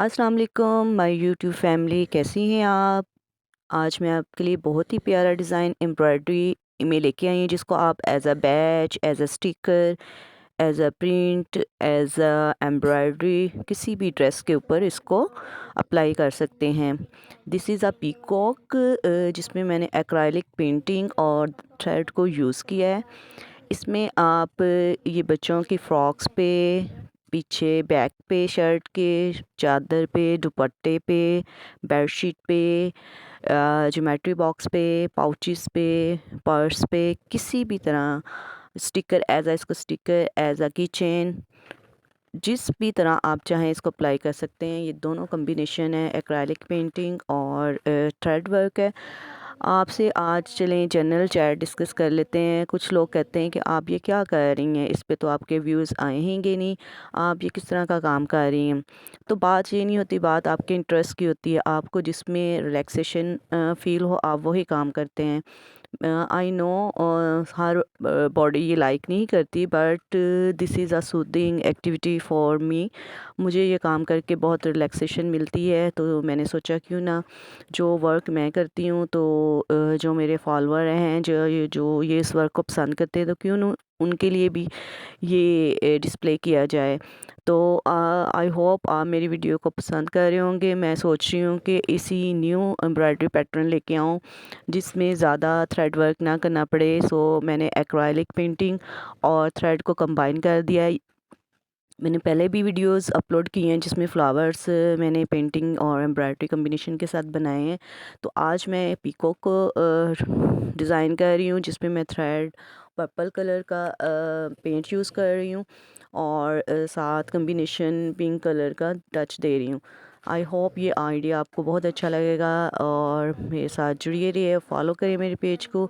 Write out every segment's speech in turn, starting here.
अस्सलाम वालेकुम my YouTube family, कैसी हैं आप। आज मैं आपके लिए बहुत ही प्यारा डिज़ाइन एम्ब्रॉयडरी में लेके आई हूँ, जिसको आप as a badge, as a sticker, as a print, as a embroidery किसी भी ड्रेस के ऊपर इसको अप्लाई कर सकते हैं। दिस इज़ अ पीकॉक, जिसमें मैंने एक्राइलिक पेंटिंग और थ्रेड को यूज़ किया है। इसमें आप ये बच्चों की फ्रॉक्स पे, पीछे बैक पे, शर्ट के, चादर पे, दुपट्टे पे, बेडशीट पे, ज्योमेट्री बॉक्स पे, पाउचेस पे, पर्स पे, किसी भी तरह स्टिकर, एज अ की चेन, जिस भी तरह आप चाहें इसको अप्लाई कर सकते हैं। ये दोनों कॉम्बिनेशन है, एक्रेलिक पेंटिंग और थ्रेड वर्क है। आपसे आज चलें जनरल चैट डिस्कस कर लेते हैं। कुछ लोग कहते हैं कि आप ये क्या कर रही हैं, इस पे तो आपके व्यूज़ आएंगे नहीं, आप ये किस तरह का काम कर रही हैं। तो बात ये नहीं होती, बात आपके इंटरेस्ट की होती है। आपको जिसमें रिलैक्सेशन फ़ील हो, आप वही काम करते हैं। आई नो हर बॉडी ये लाइक नहीं करती, but this is a soothing activity for me. मुझे ये काम करके बहुत रिलैक्सेशन मिलती है, तो मैंने सोचा क्यों ना जो वर्क मैं करती हूँ, तो जो मेरे फॉलोअर हैं, जो ये इस वर्क को पसंद करते हैं, तो क्यों ना उनके लिए भी ये डिस्प्ले किया जाए। तो आई होप आप मेरी वीडियो को पसंद कर रहे होंगे। मैं सोच रही हूँ कि इसी न्यू एम्ब्रॉयडरी पैटर्न लेके आऊँ, जिसमें ज़्यादा थ्रेड वर्क ना करना पड़े। सो मैंने एक्राइलिक पेंटिंग और थ्रेड को कंबाइन कर दिया है। मैंने पहले भी वीडियोस अपलोड किए हैं जिसमें फ्लावर्स मैंने पेंटिंग और एम्ब्रॉयडरी कॉम्बिनेशन के साथ बनाए हैं। तो आज मैं पीकॉक को डिज़ाइन कर रही हूँ, जिसमें मैं थ्रेड पर्पल कलर का पेंट यूज़ कर रही हूँ और साथ कॉम्बिनेशन पिंक कलर का टच दे रही हूँ। आई होप ये आइडिया आपको बहुत अच्छा लगेगा और मेरे साथ जुड़िए रहिए, फॉलो करिए मेरे पेज को।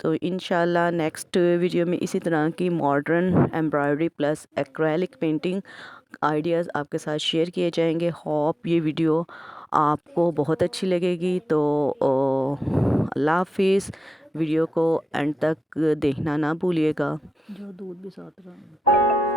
तो इंशाल्लाह नेक्स्ट वीडियो में इसी तरह की modern embroidery plus acrylic painting ideas आपके साथ शेयर किए जाएंगे। होप ये वीडियो आपको बहुत अच्छी लगेगी। तो अल्लाह हाफिज़। वीडियो को एंड तक देखना ना भूलिएगा। जो दूध भी साथ रहा।